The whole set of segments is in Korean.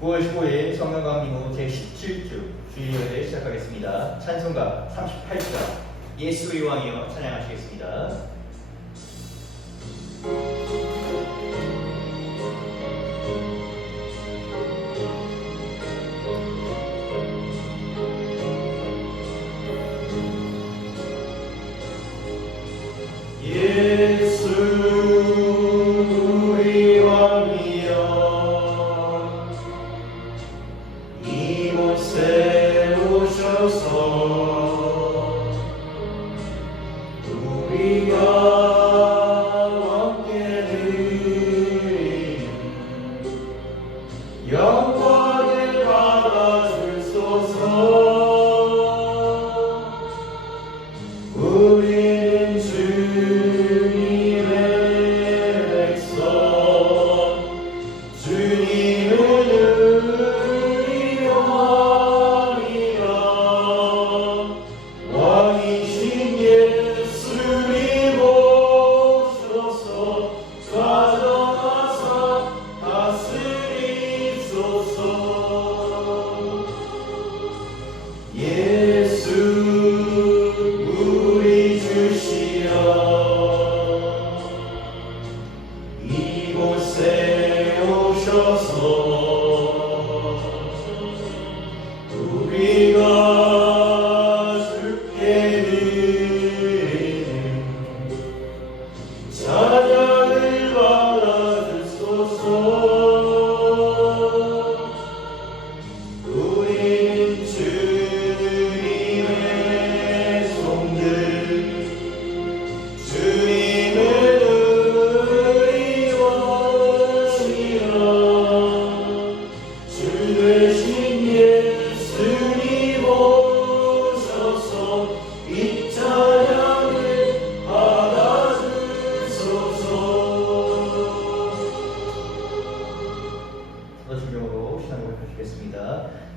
9월 15일 성령 강림 후 제17주 주일예배를 시작하겠습니다. 찬송가 38절 예수 우리 왕이여 찬양하시겠습니다.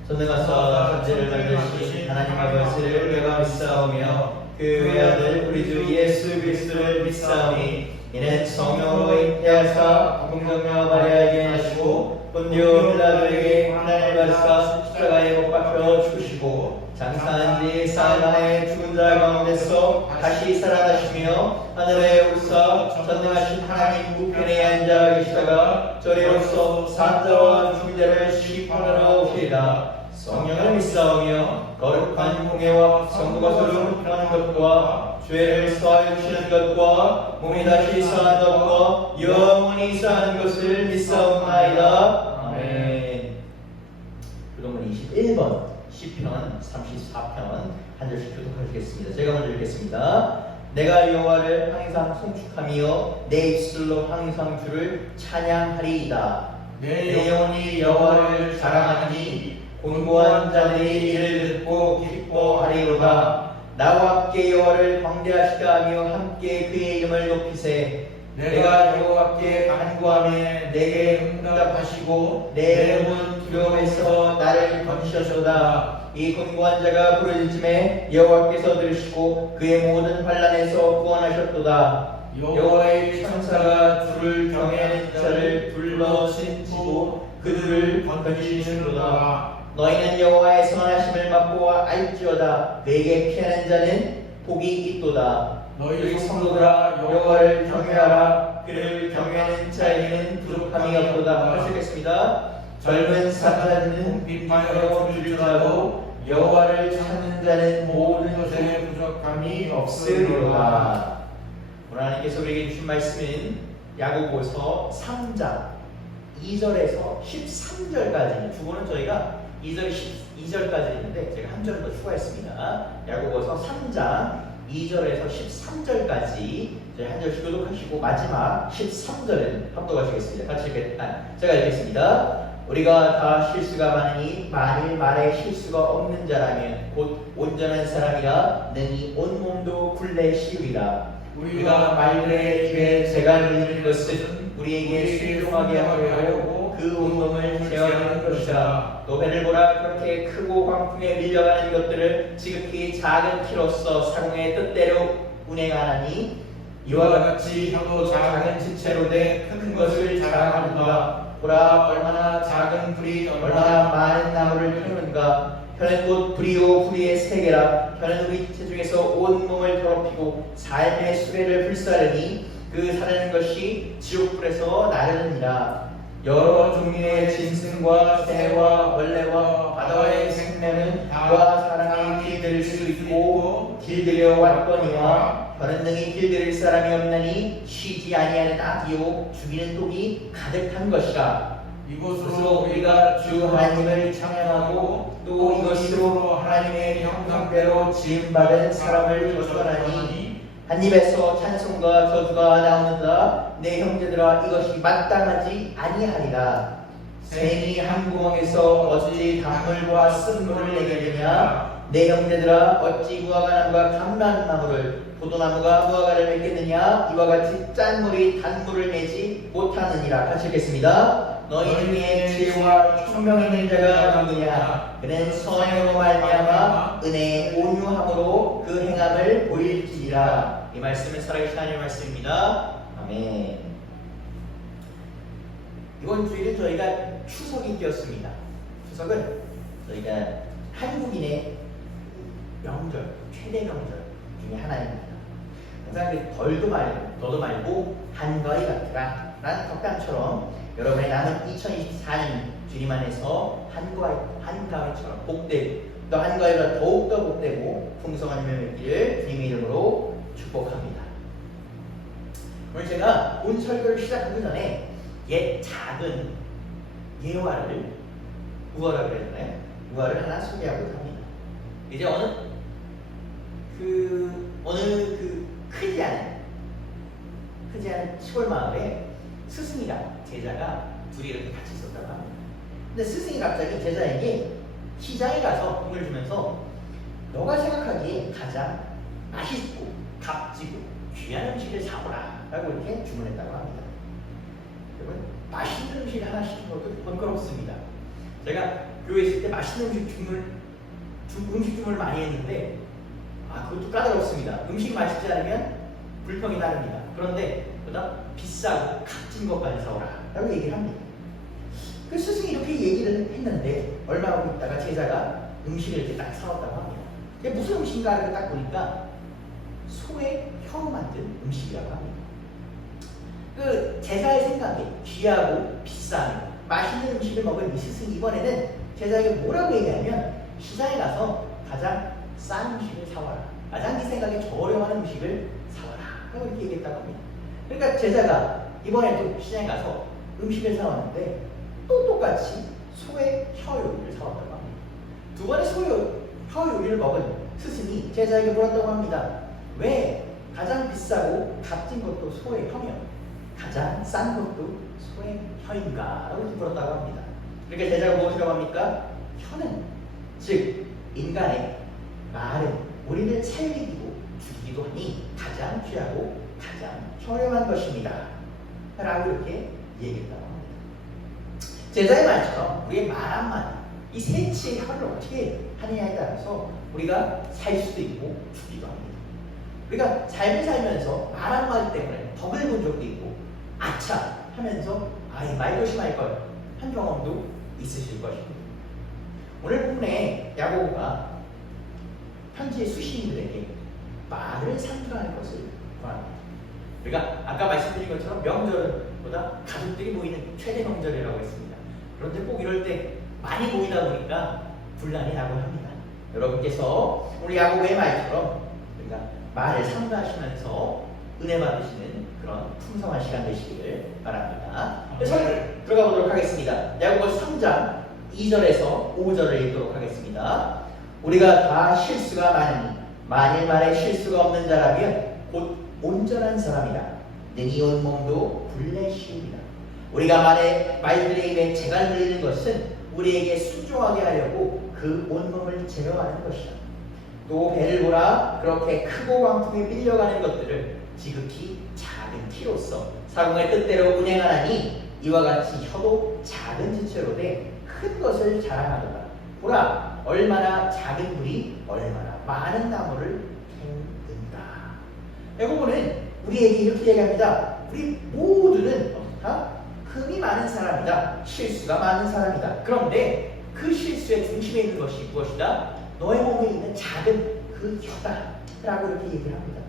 전능하사 천지를 만드신 하나님 아버지를 내가 믿사오며 그 외아들 우리 주 예수 그리스도를 믿사오니 이는 성령으로 잉태하사 공정녀 마리아에게 나시고 본디오 빌라도에게 고난을 받으사 십자가에 못 박혀 죽으시고 장사한 지 사흘 죽은 자 가운데서 다시 살아나시며 하늘에 오르사 전능하신 하나님 우편에 앉아 계시다가 저리로서 산자와 죽은 자를 심판하러 오시리라. 성령을 믿사오며 거룩한 공예와 성도가 서로 하는 것과 죄를 사하여 주시는 것과 몸이 다시 사는 것과 영원히 사는 것을 믿사옵나이다. 아멘. 부동문 21번 시편 34편 한 절씩 교독하시겠습니다. 제가 먼저 읽겠습니다. 내가 여호와를 항상 송축하며 내 입술로 항상 주를 찬양하리이다. 내 영혼이 여호와를 자랑하니 곤고한 자들이 이를 듣고 기뻐하리로다. 나와 함께 여호와를 광대하시다 하며 함께 그의 이름을 높이세. 내가 여호와께 간구하며 내게 응답하시고 내 영혼 두려움에서 나를 건지셨도다. 이 곤고한 자가 부르짖음에 여호와께서 들으시고 그의 모든 환난에서 구원하셨도다. 여호와의 천사가 주를 경외하는 자를 둘러친치고 그들을 건지시는도다. 너희는 여호와의 선하심을 맛보아 알지어다. 내게 피하는 자는 복이 있도다. 너희 성도들아 여호와를 경외하라. 그를 경외하는 자에게는 부족함이 없도다. 하시겠습니다. 젊은 사람은 빈말로 줄일지라도 여호와를 찾는 자는 모든 것에 부족함이 없으리로다. 오늘 하나님께서 우리에게 주신 말씀은 야고보서 3장 2절에서 13절까지, 주보는 저희가 2절 12절까지 있는데 제가 한 절 더 추가했습니다. 야고보서 3장 2절에서 13절까지 저희 한 절씩 교독하시고 마지막 13절은 합독하시겠습니다. 같이 제가 읽겠습니다. 우리가 다 실수가 많으니 만일 말에 실수가 없는 자라면 곧 온전한 사람이라 능히 온몸도 굴레 씌우리라. 우리가 말들의 입에 재가 들리는 것은 우리에게 순종하게 하려고 그 온몸을 제어하는 것이다. 또 배를 보라. 그렇게 크고 광풍에 밀려가는 것들을 지극히 작은 키로서 사공의 뜻대로 운행하나니 이와 같이 혀도 작은 지체로 돼 큰 것을 자랑하는도다. 보라 얼마나 작은 불이 얼마나 많은 나무를 태우는가. 혀는 곧 불이요 불의의 세계라. 혀는 우리 지체 중에서 온 몸을 더럽히고 삶의 수레를 불사르니 그 사르는 것이 지옥불에서 나르느니라. 여러 종류의 짐승과 새와 벌레와 바다의 생명은 과 사람이 길들일 수 있고 길들여 왔거니와 혀는 능히 길들일 사람이 없나니 쉬지 아니하는 악이요 죽이는 독이 가득한 것이라. 이것으로 우리가 주 하나님을 찬양하고 또 이것으로 하나님의 형상대로 지음받은 사람을 조선하니 한 입에서 찬송과 저주가 나오는다. 내 형제들아 이것이 마땅하지 아니하리라. 샘이 한 구멍에서 어찌 단물과 쓴물을 내겠느냐. 내 형제들아 어찌 무화과나무가 감람나무를 포도나무가 무화과를 맺겠느냐. 이와 같이 짠 물이 단물을 내지 못하느니라. 같이 읽겠습니다. 너희 중에 지혜와 총명 있는 자가 누구냐. 그는 선행으로 말미암아 은혜의 온유함으로 그 행함을 보일지니라. 이 말씀은 살아계신 하나님의 말씀입니다. 아멘. 이번 주일은 저희가 추석이 되었습니다. 추석은 저희가 한국인의 명절, 최대 명절 중에 하나입니다. 항상 그 덜도 말고 너도 말고 한가위 같으라 라는 덕담처럼 여러분의 남은 2024년 주님 안에서 한가위처럼 복되고 또 한가위가 더욱더 복되고 풍성한 열매 맺기를 주님의 이름으로 축복합니다. 오늘 제가 온 설교를 시작하기 전에 옛 작은 예화를 우화라 그랬잖아요. 우화를 하나 소개하고 합니다. 이제 어느 크지 않은 시골 마을에 스승이랑 제자가 둘이 이렇게 같이 있었다고 합니다. 근데 스승이 갑자기 제자에게 시장에 가서 돈을 주면서 너가 생각하기에 가장 맛있고 값지고 귀한 음식을 사오라 라고 이렇게 주문했다고 합니다. 여러분, 맛있는 음식 하나 시키는 것도 번거롭습니다. 제가 교회에 있을 때 맛있는 음식 주문을 많이 했는데 그것도 까다롭습니다. 음식이 맛있지 않으면 불평이 나릅니다. 그런데 보다 비싸고 값진 것까지 사오라 라고 얘기를 합니다. 그 스승이 이렇게 얘기를 했는데 얼마 후 있다가 제자가 음식을 이렇게 딱 사왔다고 합니다. 이게 무슨 음식인가를 딱 보니까 소의 혀로 만든 음식이라고 합니다. 그 제자의 생각에 귀하고 비싼 맛있는 음식을 먹은 이 스승이 이번에는 제자에게 뭐라고 얘기하면 시장에 가서 가장 싼 음식을 사와라. 가장 네 생각에 저렴한 음식을 사와라. 라고 이렇게 얘기했다고 합니다. 그러니까 제자가 이번에도 시장에 가서 음식을 사왔는데 또 똑같이 소의 혀 요리를 사왔다고 합니다. 두 번의 소의 혀 요리를 먹은 스승이 제자에게 물었다고 합니다. 왜 가장 비싸고 값진 것도 소의 혀며 가장 싼 것도 소의 혀인가? 라고 물었다고 합니다. 그러니까 제자가 무엇이라고 합니까? 혀는 즉 인간의 말은 우리를 살리기도 죽이기도 하니 가장 귀하고 가장 저렴한 것입니다. 라고 이렇게 얘기했다고 합니다. 제자의 말처럼 우리의 말 한마디, 이 세치의 혀를 어떻게 하느냐에 따라서 우리가 살 수도 있고 죽기도 합니다. 우리가 삶을 살면서 말 한마디 때문에 덕을 본 적도 있고 아차 하면서 말 조심할걸 한 경험도 있으실 것입니다. 오늘 본문에 야고보가 편지의 수신인들에게 말을 상주하는 것을 권합니다. 우리가 아까 말씀드린 것처럼 명절보다 가족들이 모이는 최대 명절이라고 했습니다. 그런데 꼭 이럴 때 많이 모이다 보니까 분란이 나곤 합니다. 여러분께서 우리 야고보의 말처럼 우리가 말을 상주하시면서 은혜 받으시는 그런 풍성한 시간 되시기를 바랍니다. 그래서 들어가 보도록 하겠습니다. 야고보 3장 2절에서 5절을 읽도록 하겠습니다. 우리가 다 실수가 많으니 만일 말에 실수가 없는 자라면 곧 온전한 사람이라 능히 온 몸도 불내시우리라. 우리가 말들의 입에 재갈 흘리는 것은 우리에게 순종하게 하려고 그 온몸을 제어하는 것이다. 또 배를 보라. 그렇게 크고 광풍에 밀려가는 것들을 지극히 작은 키로서 사공의 뜻대로 운행하나니 이와 같이 혀도 작은 지체로 돼 큰 것을 자랑하도다. 보라, 얼마나 작은 불이 얼마나 많은 나무를 태운다. 야고보는 우리에게 이렇게 얘기합니다. 우리 모두는 흠이 많은 사람이다. 실수가 많은 사람이다. 그런데 그 실수의 중심에 있는 것이 무엇이다? 너의 몸에 있는 작은 그 혀다 라고 이렇게 얘기를 합니다.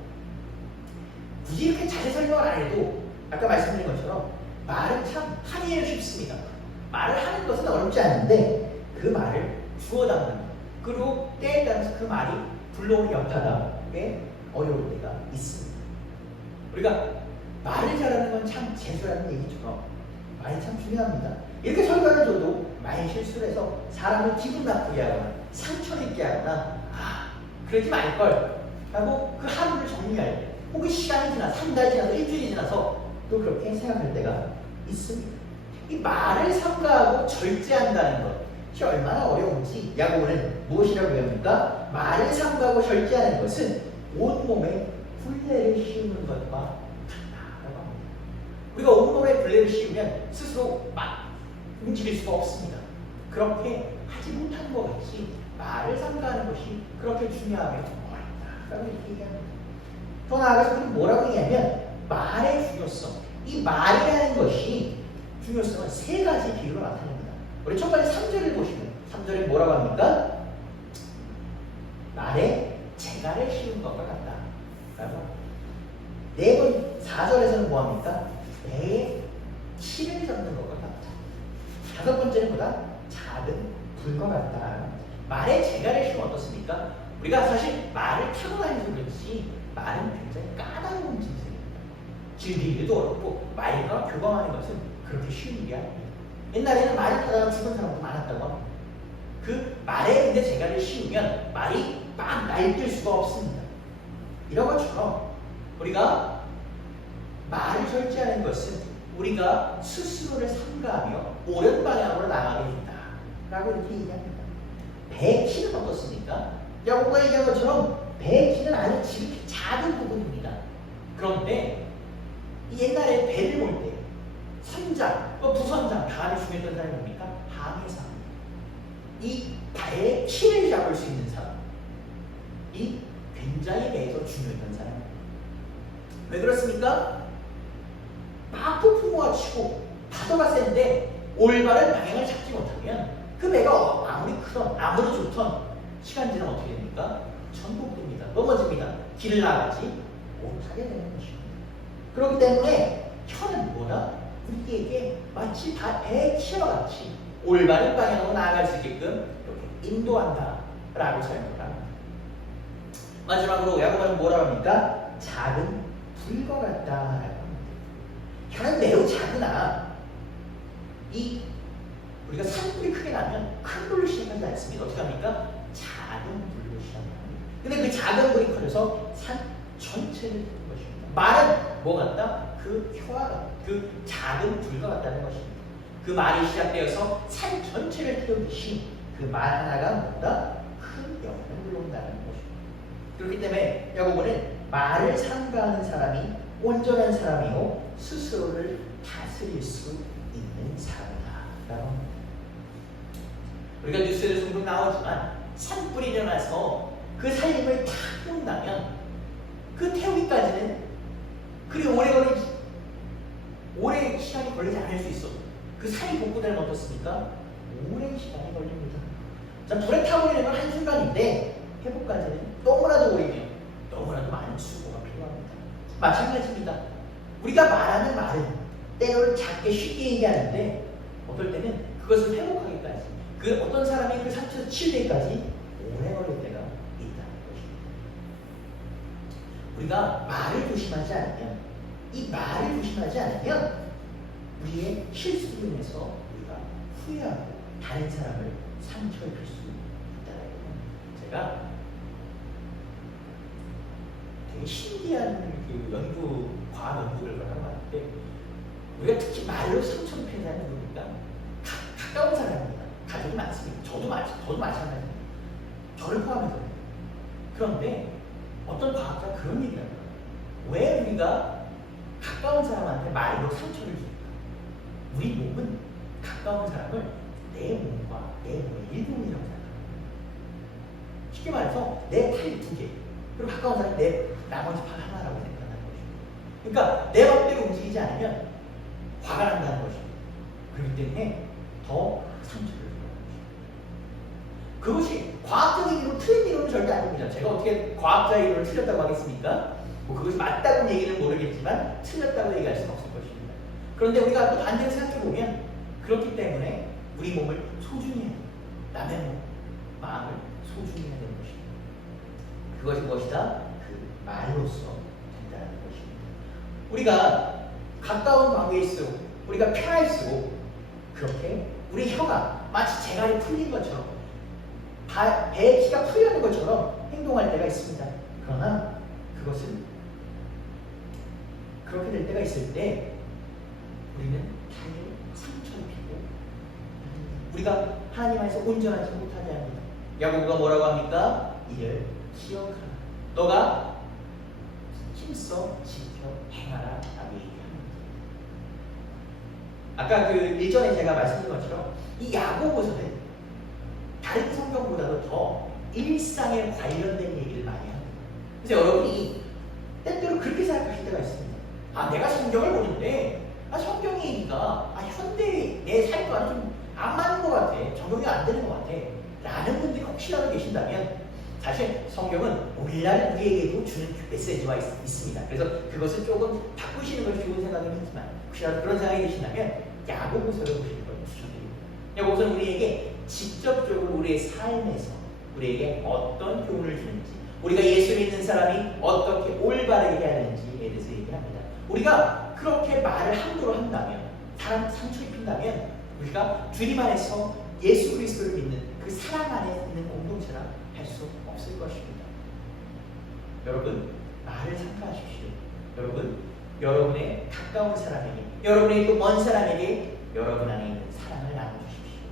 굳이 이렇게 자세히 설명을 안 해도 아까 말씀드린 것처럼 말은 참 하기에는 쉽습니다. 말을 하는 것은 어렵지 않은데 그 말을 주워 담는 것, 그리고 때에 따라서 그 말이 불러오는 역사가 꽤 어려울 때가 있습니다. 우리가 말을 잘하는 건 참 재수라는 얘기처럼 말이 참 중요합니다. 이렇게 설명을 줘도 많이 실수를 해서 사람을 기분 나쁘게 하거나 상처를 입게 하거나 그러지 말걸 하고 그 하루를 정리할 때 혹은 시간이 지나 3달 지나서 일주일이 지나서 또 그렇게 생각할 때가 있습니다. 이 말을 삼가하고 절제한다는 것이 얼마나 어려운지 야고보는 무엇이라고 합니까? 말을 삼가하고 절제하는 것은 온몸에 굴레를 씌우는 것과 같다라고 합니다. 우리가 온몸에 굴레를 씌우면 스스로 막 움직일 수가 없습니다. 그렇게 하지 못하는 것 같이 말을 삼가하는 것이 그렇게 중요하며 어렵다라고 이렇게 얘기합니다. 더 나아가서 우리는 뭐라고 얘기하면 말의 중요성, 이 말이라는 것이 중요성은 세 가지 비유로 나타냅니다. 우리 첫 번째 3절을 보시면 3절에 뭐라고 합니까? 말에 재갈을 씌운 것과 같다 라고. 네 번 4절에서는 뭐합니까? 배에 실을 잡는 것과 같다. 다섯 번째는 보다 작은 불과 같다. 말에 재갈을 씌우면 어떻습니까? 우리가 사실 말을 타고 다니서 그렇지 말은 굉장히 까다로운 진술입니다. 즐기기도 어렵고 말과 교감하는 것은 그렇게 쉬운 일이 아닙니다. 옛날에는 말을 타다가 죽은 사람도 많았다고 합니다. 그 말에 근데 재갈을 씌우면 말이 막 날뛸 수가 없습니다. 이런 것처럼 우리가 말을 절제하는 것은 우리가 스스로를 삼가하며 옳은 방향으로 나가게 된다 라고 이렇게 얘기합니다. 배의 키는 어떻습니까? 야고보가 얘기한 것처럼 배의 키는 아주 지극히 작은 부분입니다. 그런데 옛날에 배를 몰 때 선장, 부선장, 다음에 중요했던 사람이 뭡니까? 항해사. 이 배의 키를 잡을 수 있는 사람, 이 굉장히 배에서 중요했던 사람입니다. 왜 그렇습니까? 막 폭풍우가 치고 파도가 센데 올바른 방향을 찾지 못하면 그 배가 아무리 크던 아무리 좋던 시간 지나면 어떻게 됩니까? 전복됩니다. 넘어집니다. 길을 나가지 못하게 되는 것입니다. 그렇기 때문에 혀는 뭐다? 우리에게 마치 다 배의 키와 같이 올바른 방향으로 나아갈 수 있게끔 이렇게 인도한다 라고 설명을 합니다. 마지막으로 야고보는 뭐라고 합니까? 작은 불과 같다 라고 합니다. 혀는 매우 작으나 우리가 산불이 크게 나면 큰 불로 시작하지 않습니다. 어떻게 합니까? 작은 불로 시작합니다. 근데 그 작은 불이 커져서 산 전체를 덮는 것입니다. 말은 뭐 같다? 그 혀와 같다. 그 작은 불과 같다는 것입니다. 그 말이 시작되어서 산 전체를 태우듯이 그 말 하나가 뭐다? 큰 영향을 불러온다는 것입니다. 그렇기 때문에 야고보는 말을 삼가하는 사람이 온전한 사람이요 스스로를 다스릴 수 있는 사람이다라고 합니다. 우리가 뉴스에도 종종 나오지만 산불이 일어나서 그 살림을 다 태운다면 그 태우기까지는 그리 오래 시간이 걸리지 않을 수 있어. 그 사이 복구되는 어떻습니까? 오랜 시간이 걸립니다. 자, 불에 타버리는 건 한순간인데 회복까지는 너무나도 오래며 너무나도 많은 수고가 필요합니다. 마찬가지입니다. 우리가 말하는 말은 때로는 작게 쉽게 얘기하는데 어떨 때는 그것을 회복하기까지 그 어떤 사람이 그 상처에서 치유되기까지 오래 걸릴 때가 있다는 것입니다. 우리가 말을 조심하지 않으면 이 말을 조심하지 않으면 우리의 실수로 인해서 우리가 후회하고 다른 사람을 상처 입힐 수 있다는 겁니다. 제가 되게 신기한 과학 연구를 하고 왔는데 우리가 특히 말로 상처를 입히는 사람이 누굽니까? 가까운 사람입니다. 가족이 많습니다. 저도 마찬가지입니다. 저를 포함해서요. 그런데 어떤 과학자가 그런 얘기를 합니다. 왜 우리가 가까운 사람한테 말로 상처를 줍니까? 우리 몸은 가까운 사람을 내 몸과 내 몸의 일부분이라고 생각합니다. 쉽게 말해서 내 팔 2개 그리고 가까운 사람이 내 나머지 팔 하나라고 생각한다는 것입니다. 그러니까 내 맘대로 움직이지 않으면 화가 난다는 것입니다. 그렇기 때문에 더 상처를 줘요. 그것이 과학적인 이론, 틀린 이론은 절대 아닙니다. 제가 어떻게 과학자의 이론을 틀렸다고 하겠습니까? 뭐 그것이 맞다고 얘기는 모르겠지만 틀렸다고 얘기할 수는 없을 것입니다. 그런데 우리가 또 반대로 생각해보면 그렇기 때문에 우리 몸을 소중히 해야 돼요. 남의 마음을 소중히 해야 되는 것입니다. 그것이 무엇이다? 그 말로써 된다는 것입니다. 우리가 가까운 관계일수록, 우리가 편할수록 그렇게 우리 혀가 마치 재갈이 풀린 것처럼 배의 키가 풀려는 것처럼 행동할 때가 있습니다. 그러나 그것은 그렇게 될 때가 있을 때 우리는 자기를 상처 입히고 우리가 하나님 안에서 온전하지 못하게 합니다. 야고보가 뭐라고 합니까? 이를 기억하라. 너가 힘써 지켜 행하라 라고 얘기합니다. 아까 그 일전에 제가 말씀드린 것처럼 이 야고보서는 다른 성경보다도 더 일상에 관련된 얘기를 많이 합니다. 그래서 여러분이 때때로 그렇게 생각하실 때가 있습니다. 아, 내가 성경을 보는데 성경 얘기가 현대 내 삶과는 좀 안 맞는 것 같아. 적용이 안 되는 것 같아. 라는 분들이 혹시라도 계신다면 사실 성경은 오늘날 우리에게도 주는 메시지가 있습니다. 그래서 그것을 조금 바꾸시는 것이 좋은 생각이긴 하지만 혹시라도 그런 생각이 드신다면 야고보서를 보시는 걸 추천드립니다. 야고보서는 우리에게 직접적으로 우리의 삶에서 우리에게 어떤 교훈을 주는지, 우리가 예수 믿는 사람이 어떻게 올바르게 해야 되는지에 대해서 얘기합니다. 우리가 그렇게 말을 함부로 한다면, 사람 상처 입힌다면 우리가 주님 안에서 예수 그리스도를 믿는 그 사랑 안에 있는 공동체라 할 수 없을 것입니다. 여러분, 말을 삼가하십시오. 여러분, 여러분의 가까운 사람에게, 여러분의 또 먼 사람에게 여러분 안에 있는 사랑을 나눠주십시오.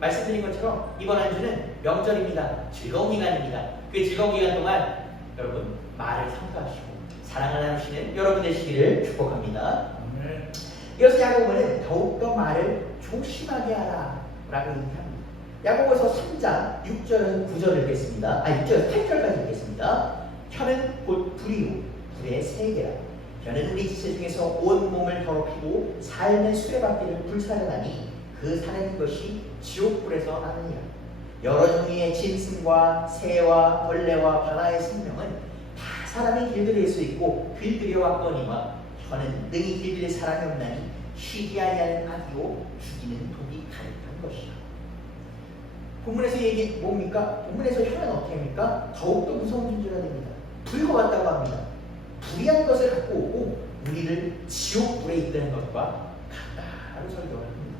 말씀드린 것처럼 이번 한 주는 명절입니다. 즐거운 기간입니다. 그 즐거운 기간 동안 여러분 말을 삼가하시고 사랑을 나누시는 여러분 되시기를 축복합니다. 이어서 야고보는 더욱더 말을 조심하게 하라 라고 얘기합니다. 야고보서 3장 6절은 9절을 읽겠습니다. 6절 8절까지 읽겠습니다. 혀는 곧 불이요 불의 세계라. 혀는 우리 지체 중에서 온 몸을 더럽히고 삶의 수레바퀴를 불사르나니 그 사는 것이 지옥불에서 나느니라. 여러 종류의 짐승과 새와 벌레와 바다의 생명은 다 사람이 길들일 수 있고 길들여 왔거니와 혀는 능히 길들일 사람이 없나니 쉬지 아니하는 악이요 죽이는 독이 가득한 것이라. 본문에서 얘기 뭡니까? 본문에서 혀는 어떻게 합니까? 더욱더 무서운 존재가 됩니다. 불과 같다고 합니다. 불의한 것을 갖고 오고 우리를 지옥불에 이끄는 것과 같다라고 설교를 합니다.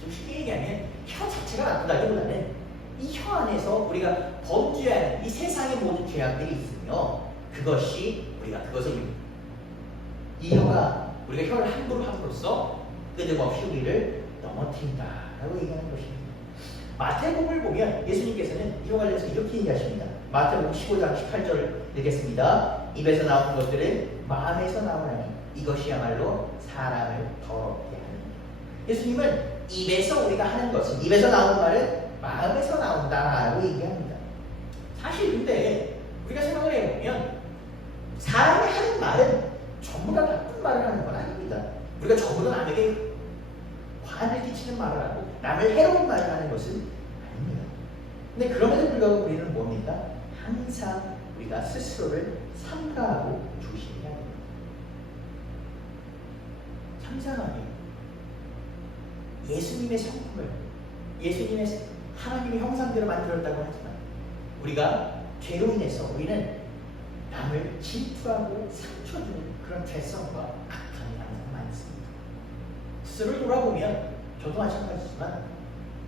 좀 쉽게 얘기하면 혀 자체가 나쁘다기보다는 이 혀 안에서 우리가 범죄하는 이 세상의 모든 죄악들이 있으며 이 혀가 우리가 혀를 함부로 함으로써 끊임없이 우리를 넘어뜨린다라고 얘기하는 것입니다. 마태복음을 보면 예수님께서는 이와 관련해서 이렇게 얘기하십니다. 마태복음 15장 18절 읽겠습니다. 입에서 나오는 것들은 마음에서 나오나니 이것이야말로 사람을 더럽게 하느니라. 예수님은 입에서 우리가 하는 것은, 입에서 나오는 말은 마음에서 나온다라고 얘기합니다. 사실 근데 우리가 생각을 해보면 사람이 하는 말은 전부 다 나쁜 말을 하는 건 아닙니다. 우리가 전부 다 남에게 화를 끼치는 말을 하고 남을 해로운 말을 하는 것은 아닙니다. 근데 그럼에도 불구하고 우리는 뭡니까? 항상 우리가 스스로를 삼가하고 조심해야 됩니다. 상상하게 예수님의 성품을, 예수님의 하나님의 형상대로 만들었다고 하지만 우리가 죄로 인해서 우리는 남을 질투하고 상처주는 그런 죄성과 악함이 항상 많습니다. 스스로를 돌아보면 저도 마찬가지지만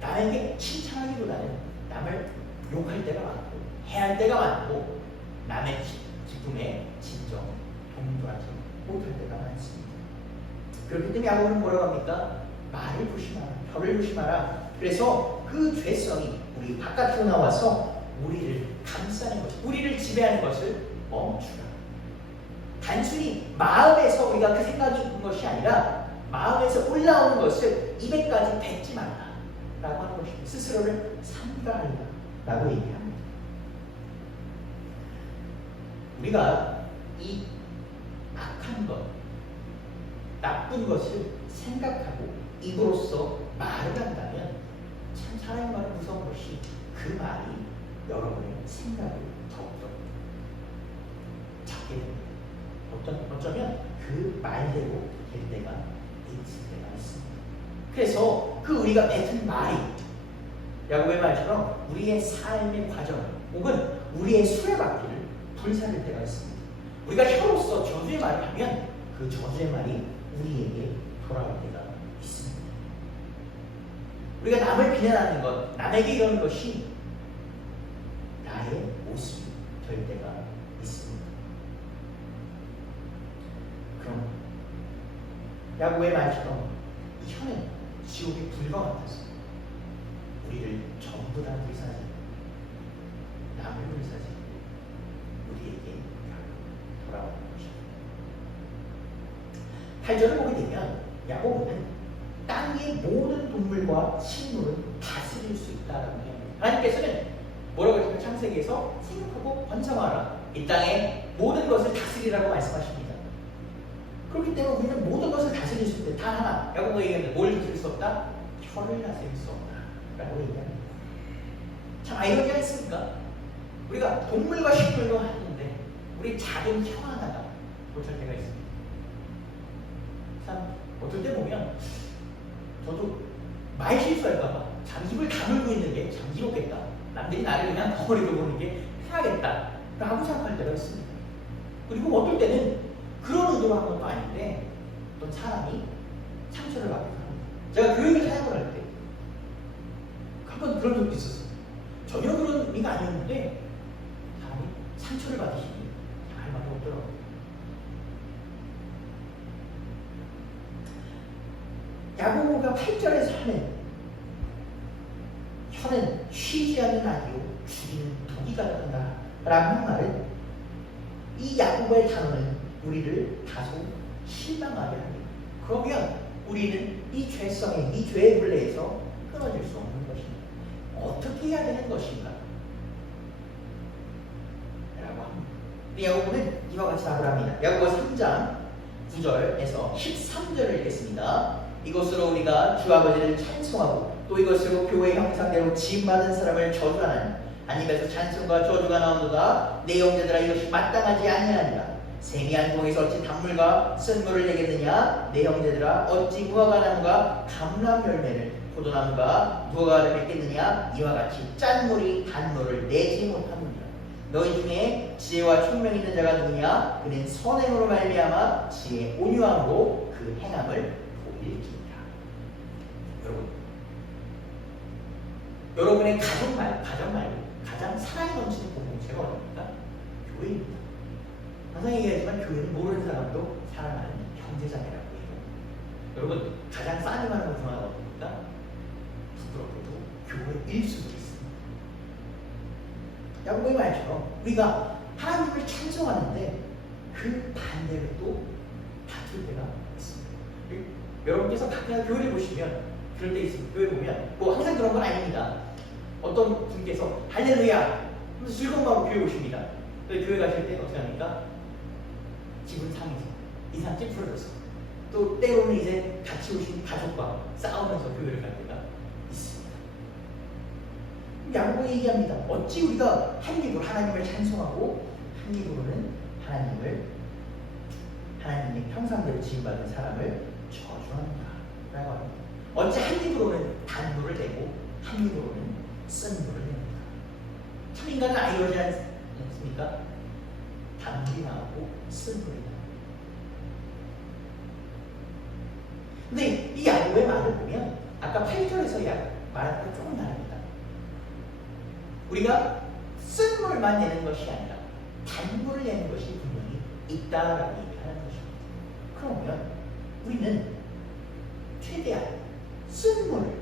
남에게 칭찬하기보다는 남을 욕할 때가 많고 해할 때가 많고 남의 기쁨에 진정 동조하지 못할 때가 많습니다. 그렇기 때문에 야고보는 뭐라고 합니까? 말을 조심하라, 혀를 조심하라. 그래서 그 죄성이 우리 바깥으로 나와서 우리를 감싸는 것, 우리를 지배하는 것을 멈추라. 단순히 마음에서 우리가 그 생각이 있는 것이 아니라 마음에서 올라오는 것을 입에까지 뱉지 말라 라고 하는 것입니다. 스스로를 삼가하라 라고 얘기합니다. 우리가 이 악한 것, 나쁜 것을 생각하고 입으로써 말을 한다면 참 사람의 말은 무서운 것이 그 말이 여러분의 생각을 더욱더 작게 됩니다. 어쩌면 그 말대로 될 때가 있을 때가 있습니다. 그래서 그 우리가 뱉은 말이 야곱의 말처럼 우리의 삶의 과정 혹은 우리의 수레바퀴를 불살릴 때가 있습니다. 우리가 혀로서 저주의 말을 하면 그 저주의 말이 우리에게 돌아올 때가 있습니다. 우리가 남을 비난하는 것, 남에게 이러는 것이 나의 모습이 될 때가 있습니다. 그럼 야곱의 말처럼 이 혀는 지옥의 불과 같아서 우리를 전부 다 불사지, 남을 불사지 우리에게 돌아오는 것입니다. 8절을 보게 되면 야곱은 땅의 모든 동물과 식물은 다스릴 수 있다라고 합니다. 하나님께서는 뭐라고 했습니까? 창세기에서 생육하고 번성하라. 이 땅의 모든 것을 다스리라고 말씀하십니다. 그렇기 때문에 우리는 모든 것을 다스릴 수 있다. 단 하나. 야곱이 얘기하는데 뭘 다스릴 수 없다? 혀를 다스릴 수 없다. 라고 얘기합니다. 참 아이러니하지 않습니까? 우리가 동물과 식물도 하는데 우리 작은 혀 하나가 못할 때가 있습니다. 참 어떨 때 보면 저도 말 실수할까봐 입을 다물고 있는 게 참 이롭겠다. 남들이 나를 그냥 덩어리로 보는 게 편하겠다. 라고 생각할 때가 있습니다. 그리고 어떨 때는 그런 의도로 한 것도 아닌데 어떤 사람이 상처를 받게 합니다. 제가 교육을 사용을 할 때 한번 그런 적도 있었어요. 전혀 그런 의미가 아니었는데 사람이 상처를 받으시니 잘 말이 없더라고요. 야고보가 8절에서 하는 혀는 쉬지 않는 악이요 죽이는 독이 같다 라는 말은 이 야고보의 단어는 우리를 다소 실망하게 합니다. 그러면 우리는 이 죄성에, 이 죄의 굴레에서 끊어질 수 없는 것입니다. 어떻게 해야 되는 것인가? 라고 합니다. 야고보는 이와 같이 답을 합니다. 야고보 3장 9절에서 13절을 읽겠습니다. 이것으로 우리가 주 아버지를 찬송하고 또 이것으로 교회의 형상대로 지음받은 사람을 저주하는 한 입에서 찬송과 저주가 나오노다. 내 형제들아 이것이 마땅하지 아니하니라. 세미한 공에서 어찌 단물과 쓴물을 내겠느냐. 내 형제들아 어찌 무화과 나무가 감람 열매를 포도나무가 무화과를 맺겠느냐. 이와 같이 짠 물이 단물을 내지 못하느니라. 너희 중에 지혜와 총명이 있는 자가 누구냐. 그는 선행으로 말미암아 지혜 온유함으로 그 행함을 보일지니라. 여러분의 가정 말고 가장 사랑이 넘치는 공동체가 어디입니까? 교회입니다. 항상 얘기하지만 교회는 모르는 사람도 사랑하는 형제자매라고 해요. 여러분 가장 싸움하는 것 중 하나가 어디입니까? 부끄럽게도 교회일 수도 있습니다. 야고보의 말처럼 우리가 하나님을 찬송하는데 그 반대로 또 다툴 때가 있습니다. 여러분께서 가끔 교회를 보시면 그럴 때 있습니다. 교회 보면 뭐 항상 그런 건 아닙니다. 어떤 분께서 할렐루야 하면서 즐거운 마음으로 교회 오십니다. 교회 가실 때 어떻게 합니까? 기분 상해서 인상 찌푸려져서 또 때로는 이제 같이 오신 가족과 싸우면서 교회를 갈 때가 있습니다. 야고보가 얘기합니다. 어찌 우리가 한 입으로 하나님을 찬송하고 한 입으로는 하나님의 형상대로 지음받은 사람을 저주한다 라고 합니다. 어찌 한 입으로는 단물을 내고 한 입으로는 쓴 물을 냅니다. 참 인간은 아이러지 않습니까? 단물이 나오고 쓴 물이 나오고. 근데 이 야고보의 말을 보면 아까 8절에서 말할 때 조금 다릅니다. 우리가 쓴 물만 내는 것이 아니라 단물을 내는 것이 분명히 있다라고 얘기하는 것입니다. 그러면 우리는 최대한 쓴 물을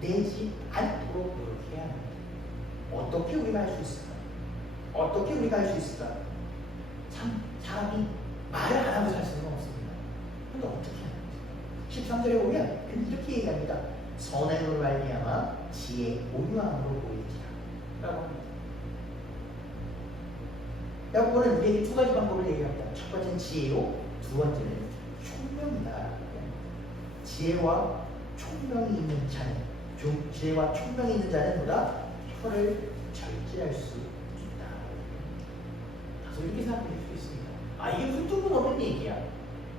내지 않도록 노력해야 합니다. 어떻게 우리가 할 수 있을까? 어떻게 우리가 할 수 있을까? 참 사람이 말을 안 하고 살 수는 없습니다. 근데 어떻게 하는 거죠? 13절에 보면 그는 이렇게 얘기합니다. 선행으로 말미암아 지혜 온유함으로 보일지라 라고 합니다. 야고보는 우리에게 두 가지 방법을 얘기합니다. 첫 번째는 지혜로, 두 번째는 총명이다 라고 합니다. 지혜와 총명이 있는 자는 지혜와 총명이 있는 자는 보다 혀를 절제할 수 있다. 다소 이렇게 생각할 수 있습니다. 아, 이게 무슨 뜬금없는 얘기야.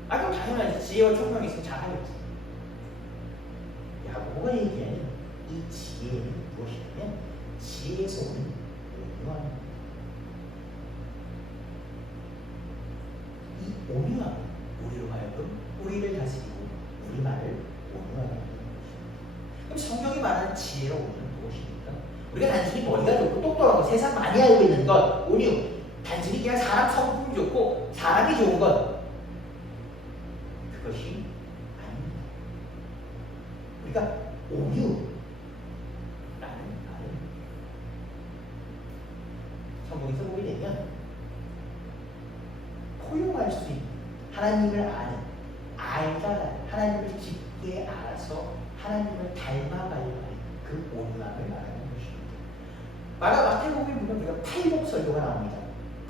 아, 그럼 당연하지. 지혜와 총명이 있으면 잘하겠지. 야고보가 얘기하는 이 지혜는 무엇이냐면 지혜에서 오는 온유함. 이 온유함, 우리로 하여금 우리를 다스리고 우리 말을 온유하게 하는 것입니다. 그럼 성경이 말하는 지혜로 오는 무엇입니까? 우리가 단순히 머리가 좋고 똑똑하고 세상 많이 알고 있는 것, 온유. 단순히 그냥 사람 성품이 좋고 사람이 좋은 것. 그것이 아닙니다. 우리가 온유라는 말은 성경에서 보게 되면 포용할 수 있는 하나님을 아는 알다가 하나님을 깊게 알아서 하나님을 닮아가려 하는 그 온유함을 말하는 것입니다. 마태복음에 보면 우리가 팔복 설교가 나옵니다.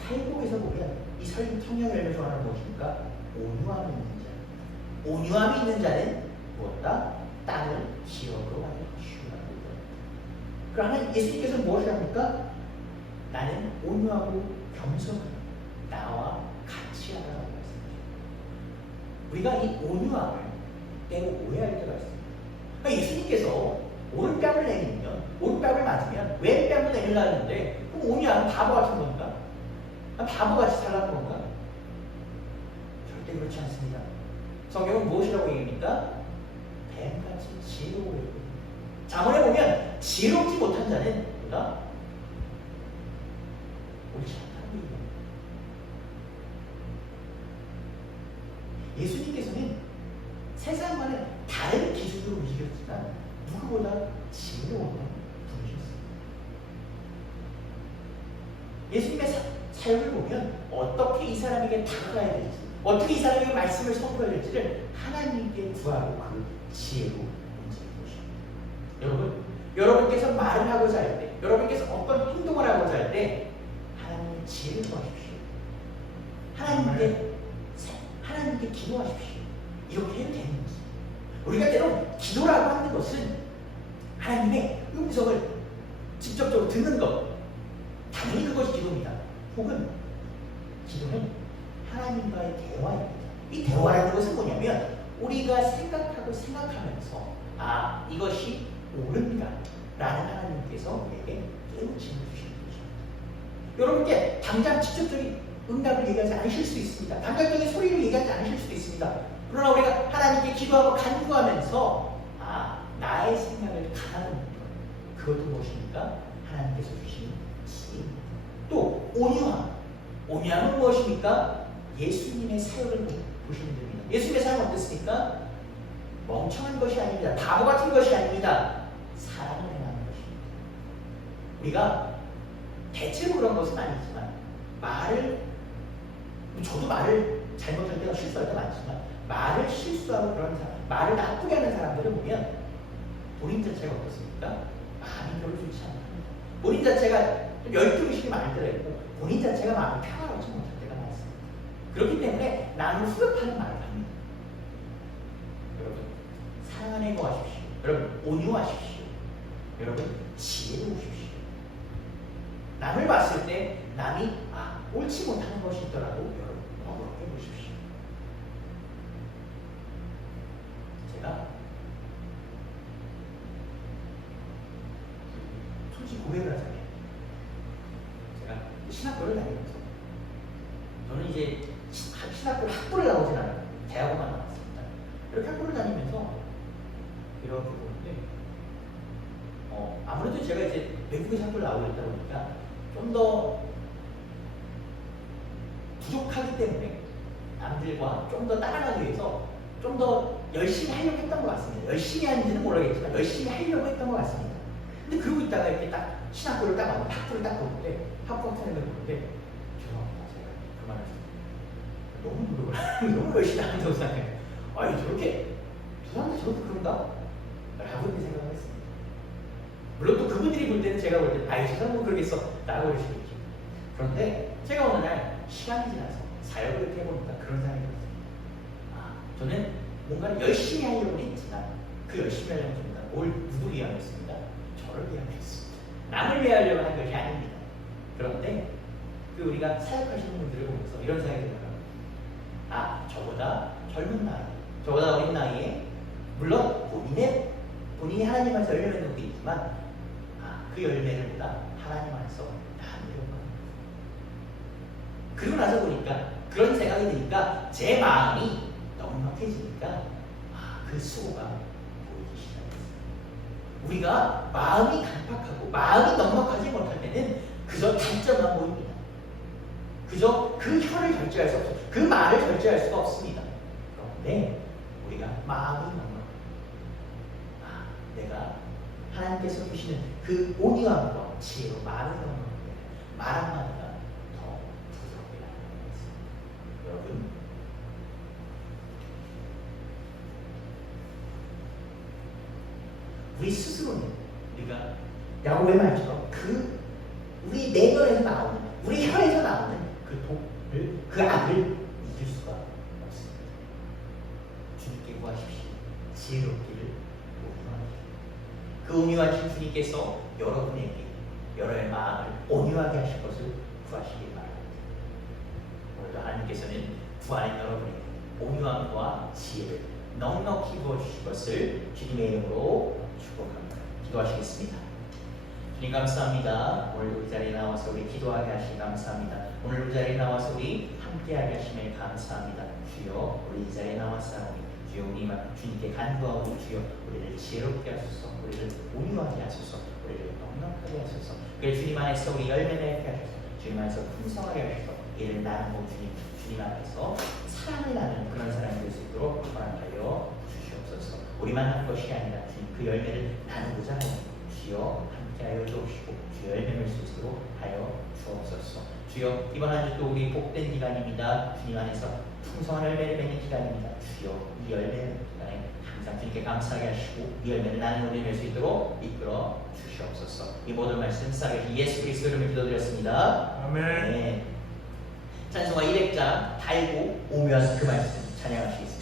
팔복에서 보면 이 성경을 열면 좋아하는 무엇입니까? 온유함이 있는 자. 온유함이 있는 자는 무엇이다? 땅을 기업으로 하는 것이라고 합니다. 그러면 예수님께서는 무엇을 합니까? 나는 온유하고 겸손한 나와 같이 하라고 말씀하십니다. 우리가 이 온유함을 때로 오해할 때가 있습니다. 그러니까 예수님께서 오른뺨을 내밀면, 오른뺨을 맞으면 왼뺨을 내밀라 하는데 그럼 온유함은 바보 같은 건가? 바보같이 살라는 건가? 절대 그렇지 않습니다. 성경은 무엇이라고 얘기합니까? 뱀같이 지혜로워 보이고 잠언에 보면 지혜롭지 못한 자는 뭐다? 옳지 않다고 얘기합니다. 예수님께서는 세상과는 다른 기준으로 움직였지만 누구보다 지혜로운 분이셨습니다. 예수님의 사역을 보면 어떻게 이 사람에게 다가가야 될지, 어떻게 이 사람에게 말씀을 선포해야 될지를 하나님께 구하고 그 지혜로 움직인 것입니다. 여러분께서 말을 하고자 할 때, 여러분께서 어떤 행동을 하고자 할 때 하나님의 지혜를 구하십시오. 하나님께 기도하십시오. 이렇게 해도 되는 것입니다. 우리가 때로 기도라고 하는 것은 하나님의 음성을 직접적으로 듣는 것, 당연히 그것이 기도입니다. 혹은 기도는 하나님과의 대화입니다. 이 대화라는 것은 뭐냐면 우리가 생각하면서 아, 이것이 옳은가 라는 하나님께서 우리에게 깨우침을 주시는 것입니다. 여러분께 당장 직접적인 응답을 얘기하지 않으실 수 있습니다. 당장적인 소리를 얘기하지 않으실 수도 있습니다. 그러나 우리가 하나님께 기도하고 간구하면서 아, 나의 생각을 가다듬는 것, 그것도 무엇입니까? 하나님께서 주신 지혜입니다. 또 온유함은 무엇입니까? 예수님의 사역을 보시면 됩니다. 예수님의 사역은 어땠습니까? 멍청한 것이 아닙니다. 바보 같은 것이 아닙니다. 사랑을 행하는 것입니다. 우리가 대체로 그런 것은 아니지만 저도 말을 잘못할 때가 실수할 때가 많지만 말을 실수하고 그런 사람, 말을 나쁘게 하는 사람들을 보면 본인 자체가 어떻습니까? 마음이 별로 좋지 않습니다. 본인 자체가 열등의식이 많이 들어있고 본인 자체가 마음이 평화롭지 못할 때가 많습니다. 그렇기 때문에 남을 후벼파는 말을 합니다. 여러분, 사랑 안에 거하십시오. 여러분, 온유하십시오. 여러분, 지혜로우십시오. 남을 봤을 때 남이 옳지 못하는 것이 있더라도 여러분 어그럽게 보십시오. 제가 솔직히 고백을 하자면 제가 신학교를 다니면서 저는 이제 신학교를 학부를 나오진 않아요. 대학원만 나왔습니다. 이렇게 학부를 다니면서 이렇게 보는데 아무래도 제가 이제 외국에서 학교를 나오고 있다 보니까 좀 더 부족하기 때문에 남들과 좀 더 따라가기 위해서 좀 더 열심히 하려고 했던 것 같습니다. 열심히 하는지는 모르겠지만 열심히 하려고 했던 것 같습니다. 근데 그러고 있다가 이렇게 딱 신학교를 딱 가고 학부를 딱 보는데 학부 학생을 보는데 죄송합니다. 제가 그만했습니다. 너무 노력을 하고 너무 열심히 한다고 생각해요. 아니 저렇게 저 사람들 저렇게 그런가? 라고 이렇게 생각을 했습니다. 물론 또 그분들이 볼 때는 제가 볼 때 아이 저 사람은 그러겠어 라고 그럴 수도 있죠. 그런데 제가 어느 날 시간이 지나서 사역을 이렇게 해보니까 그런 생각이 들었어요. 저는 뭔가를 열심히 하려고 했지만 그 열심히 하려는 순간 누구 위하여 했습니다? 저를 위하여 했습니다. 남을 위하려고 한 것이 아닙니다. 그런데 우리가 사역하시는 분들을 보면서 이런 생각이 들어요. 아, 저보다 젊은 나이, 저보다 어린 나이에 물론 본인이 하나님 안에서 열매를 맺는 것도 있지만 그 열매를 보다 하나님 안에서 나누려고 합니다. 그러고 나서 보니까 그런 생각이 드니까 제 마음이 넉넉해지니까 그 수고가 보이기 시작했어요. 우리가 마음이 간팍하고 마음이 넉넉하지 못할 때는 그저 단점만 보입니다. 그저 그 혀를 절제할 수 없어요. 그 말을 절제할 수가 없습니다. 그런데 우리가 마음이 넉넉하고 내가 하나님께서 주시는 그 온유함과 지혜로 말을 넉넉하게 말 한마디가 더 부드럽게 나가는 것입니다. 여러분, 우리 스스로는 우리가 야고보의 말처럼 우리 내면에서 나오는 우리 혀에서 나오는 그 악을 이길 수가 없습니다. 주님께 구하십시오. 지혜롭기를 온유하십시오. 그 온유하신 주님께서 여러분에게 여러의 마음을 온유하게 하실 것을 구하시기 바랍니다. 오늘도 하나님께서는 구하는 여러분에게 온유함과 지혜를 넉넉히 부어주실 것을 주님의 이름으로 축복합니다. 기도하시겠습니다. 주님 감사합니다. 오늘도 이 자리에 나와서 우리 기도하게 하시니 감사합니다. 오늘 이 자리에 나와서 우리 함께하게 하시니 감사합니다. 주여, 우리 이 자리에 나왔사오니 주여, 주님께 간구하오니 주여, 우리를 지혜롭게 하소서, 우리를 온유하게 하소서, 우리를 넉넉하게 하소서. 그래 주님 안에서 우리 열매 맺게 하소서, 주님 안에서 풍성하게 하소서. 이를 나누고 주님 앞에서 사랑을 나누는 그런 사람이 될 수 있도록 허락하여 주시옵소서. 우리만 한 것이 아니라 주님 그 열매를 나누고자 하니 주여 함께하여 주옵시고 주여 열매 맺을 수 있도록 하여 주옵소서. 주여, 이번 한 주도 우리 복된 기간입니다. 주님 안에서 풍성한 열매를 맺는 기간입니다. 주여, 이 열매 기간에 항상 주님께 감사하게 하시고 이 열매를 나누는 우리 맺을 수 있도록 이끌어 주시옵소서. 이 모든 말씀 살아계신 예수 그리스도 이름으로 기도드렸습니다. 아멘. 네. 찬송가 200장 달고 오면 그 말씀 찬양하시겠습니다.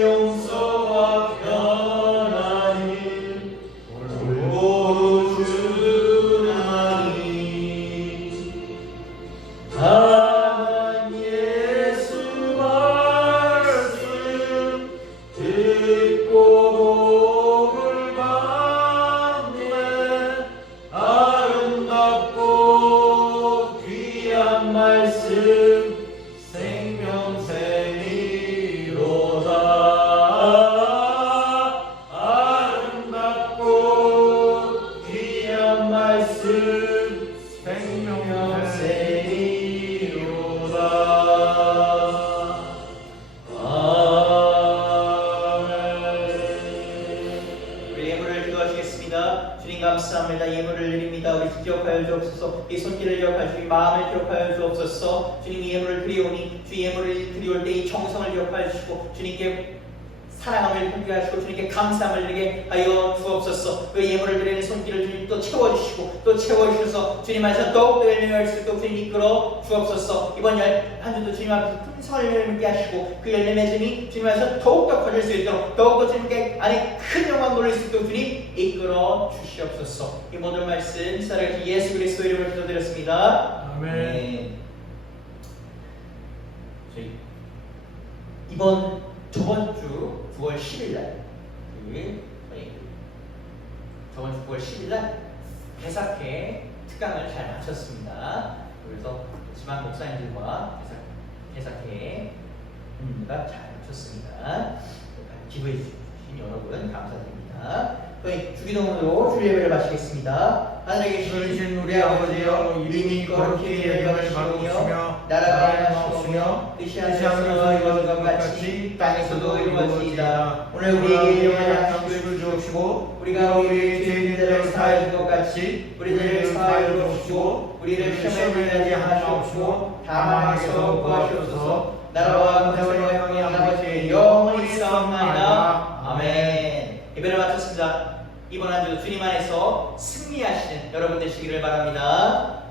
용서와 말씀 생명새이로다. 우리 예물을 기도하시겠습니다. 주님 감사합니다. 예물을 드립니다. 우리 기억하여 주옵소서. 이 손길을 기억하여 주님 마음을 기억하여 주옵소서. 주님 이 예물을 드리오니 주 예물을 드리올 때 이 정성을 기억하여 주시고 주님께 사랑함을 공개하시고 주님께 감사함을 드리게 하여 주옵소서. 그 예물을 드리는 손길을 주님 또 채워주시고 또 채워주셔서 주님 안에서 더욱더 열매할 수 있도록 주님 이끌어 주옵소서. 이번 한 주도 주님 앞에서 풍성한 열매를 맺게 하시고 그 열매 맺음이 주님 안에서 더욱더 커질 수 있도록 더욱더 주님께 안에 큰 영광 돌릴 수 있도록 주님 이끌어 주시옵소서. 이 모든 말씀 살아계신 예수 그리스도 이름으로 기도드렸습니다. 아멘. 저희 저번 주 9월 10일 날 저번 주 9월 10일 날 개사회 특강을 잘 마쳤습니다. 그래서 지만 목사님들과 개사회가 잘 마쳤습니다. 기도해 주신 여러분 감사드립니다. 저희 주기도문으로 주일 예배를 마치겠습니다. 하늘에 계신 우리 아버지여, 이름이 거룩히 여겨지시며 나라가 임하옵시며 뜻이 하늘에서 이루어진 것 같이 땅에서도 이루어지이다. 오늘 우리에게 일용할 양식을 주옵시고 우리가 우리의 죄인들을 사하여 준 것 같이 우리 죄를 사하여 주옵시고 우리를 시험에 들게 하시옵시고 다만 구하시옵소서. 나라와 권세와 영광이 아버지의 영원히 있사옵나이다. 아멘. 예배를 마쳤습니다. 이번 한 주도 주님 안에서 승리하시는 여러분 되시기를 바랍니다.